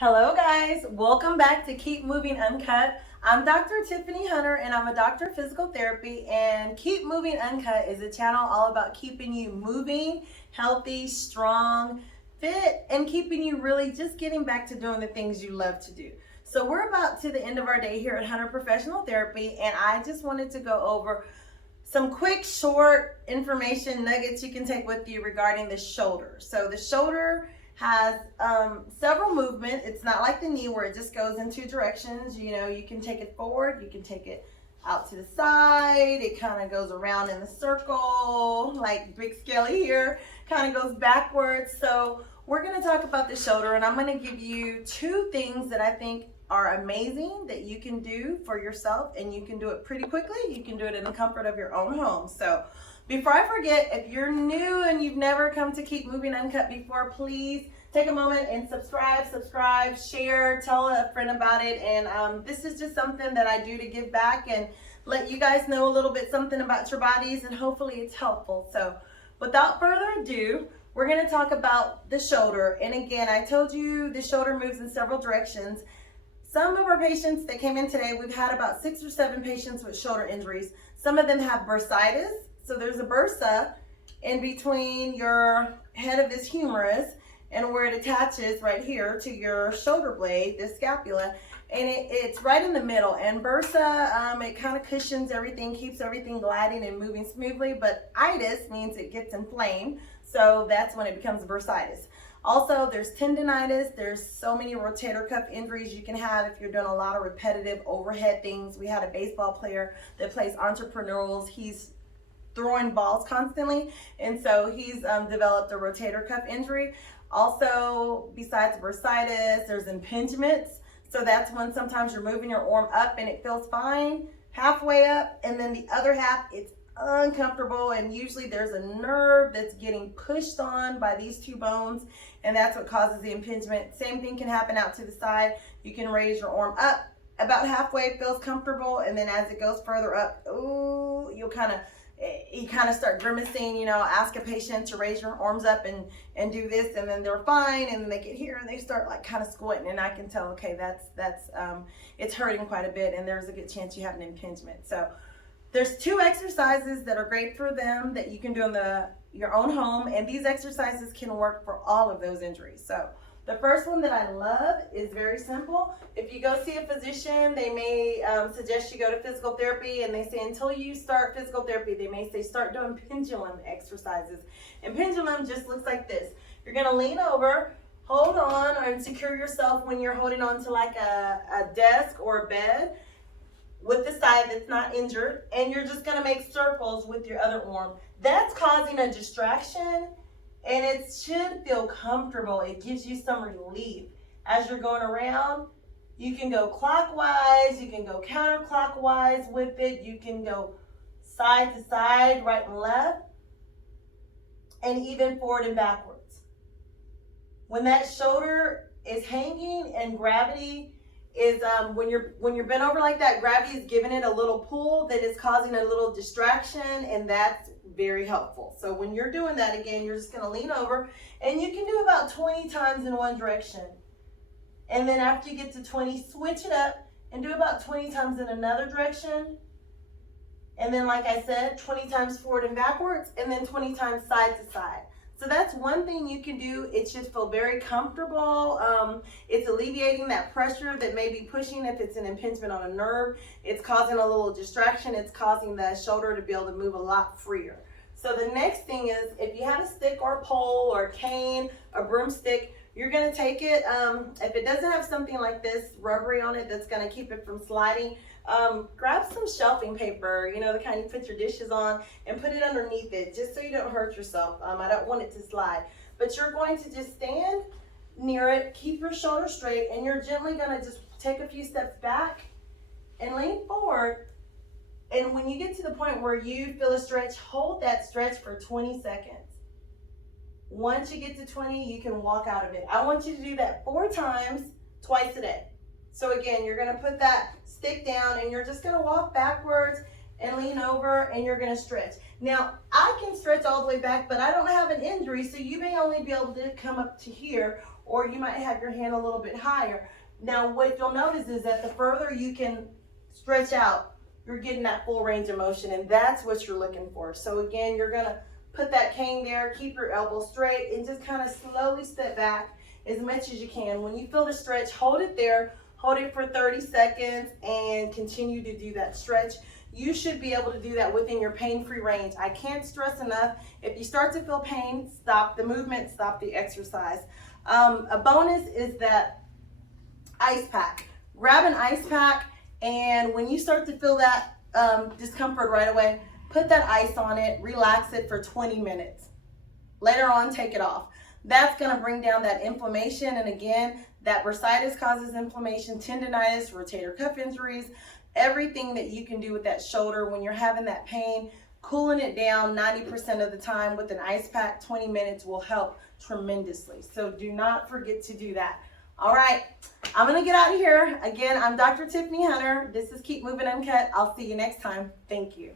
Hello guys, welcome back to Keep Moving Uncut. I'm Dr. Tiffaney Hunter and I'm a doctor of physical therapy, and Keep Moving Uncut is a channel all about keeping you moving, healthy, strong, fit, and keeping you really just getting back to doing the things you love to do. So we're about to the end of our day here at Hunter Professional Therapy, and I just wanted to go over some quick short information nuggets you can take with you regarding the shoulder. So the shoulder has several movements. It's not like the knee where it just goes in two directions. You know, you can take it forward, you can take it out to the side. It kind of goes around in the circle, like Big Skelly here, kind of goes backwards. So we're going to talk about the shoulder, and I'm going to give you two things that I think are amazing that you can do for yourself, and you can do it pretty quickly. You can do it in the comfort of your own home. So before I forget, if you're new and you've never come to Keep Moving Uncut before, please take a moment and subscribe, share, tell a friend about it. And this is just something that I do to give back and let you guys know a little bit something about your bodies, and hopefully it's helpful. So without further ado, we're going to talk about the shoulder. And again, I told you the shoulder moves in several directions. Some of our patients that came in today, we've had about 6 or 7 patients with shoulder injuries. Some of them have bursitis. So there's a bursa in between your head of this humerus and where it attaches right here to your shoulder blade, this scapula, and it's right in the middle. And bursa, it kind of cushions everything, keeps everything gliding and moving smoothly, but itis means it gets inflamed, so that's when it becomes bursitis. Also, there's tendonitis. There's so many rotator cuff injuries you can have if you're doing a lot of repetitive overhead things. We had a baseball player that plays entrepreneurials. He's throwing balls constantly, and so he's developed a rotator cuff injury. Also, besides bursitis, there's impingements. So that's when sometimes you're moving your arm up and it feels fine halfway up, and then the other half it's uncomfortable, and usually there's a nerve that's getting pushed on by these two bones, and that's what causes the impingement. Same thing can happen out to the side. You can raise your arm up about halfway, it feels comfortable, and then as it goes further up, ooh, you kind of start grimacing. You know, ask a patient to raise your arms up and do this, and then they're fine, and then they get here and they start like kind of squinting, and I can tell, okay, that's it's hurting quite a bit, and there's a good chance you have an impingement. So there's 2 exercises that are great for them that you can do in your own home, and these exercises can work for all of those injuries. So the first one that I love is very simple. If you go see a physician, they may suggest you go to physical therapy, and they say until you start physical therapy, they may say start doing pendulum exercises. And pendulum just looks like this. You're gonna lean over, hold on, and secure yourself when you're holding on to like a desk or a bed with the side that's not injured, and you're just gonna make circles with your other arm. That's causing a distraction, and it should feel comfortable. It gives you some relief. As you're going around, you can go clockwise, you can go counterclockwise with it, you can go side to side, right and left, and even forward and backwards. When that shoulder is hanging and gravity is when you're bent over like that, gravity is giving it a little pull that is causing a little distraction, and that's very helpful. So when you're doing that, again, you're just going to lean over, and you can do about 20 times in one direction, and then after you get to 20, switch it up and do about 20 times in another direction, and then like I said, 20 times forward and backwards, and then 20 times side to side. So that's one thing you can do. It should feel very comfortable. It's alleviating that pressure that may be pushing if it's an impingement on a nerve. It's causing a little distraction. It's causing the shoulder to be able to move a lot freer. So the next thing is, if you have a stick or a pole or a cane, a broomstick, you're gonna take it, if it doesn't have something like this rubbery on it that's gonna keep it from sliding, grab some shelving paper, you know, the kind you put your dishes on, and put it underneath it, just so you don't hurt yourself. I don't want it to slide. But you're going to just stand near it, keep your shoulder straight, and you're gently gonna just take a few steps back and lean forward. And when you get to the point where you feel a stretch, hold that stretch for 20 seconds. Once you get to 20, you can walk out of it. I want you to do that 4 times, twice a day. So again, you're gonna put that stick down, and you're just gonna walk backwards and lean over, and you're gonna stretch. Now, I can stretch all the way back, but I don't have an injury, so you may only be able to come up to here, or you might have your hand a little bit higher. Now, what you'll notice is that the further you can stretch out, you're getting that full range of motion, and that's what you're looking for. So again, you're gonna put that cane there, keep your elbow straight, and just kind of slowly step back as much as you can. When you feel the stretch, hold it there, hold it for 30 seconds, and continue to do that stretch. You should be able to do that within your pain-free range. I can't stress enough, if you start to feel pain, stop the movement, stop the exercise. A bonus is that ice pack. Grab an ice pack, and when you start to feel that discomfort right away, put that ice on it, relax it for 20 minutes. Later on, take it off. That's gonna bring down that inflammation, and again, that bursitis causes inflammation, tendonitis, rotator cuff injuries, everything that you can do with that shoulder when you're having that pain. Cooling it down 90% of the time with an ice pack, 20 minutes will help tremendously. So do not forget to do that. All right, I'm gonna get out of here. Again, I'm Dr. Tiffaney Hunter. This is Keep Moving Uncut. I'll see you next time. Thank you.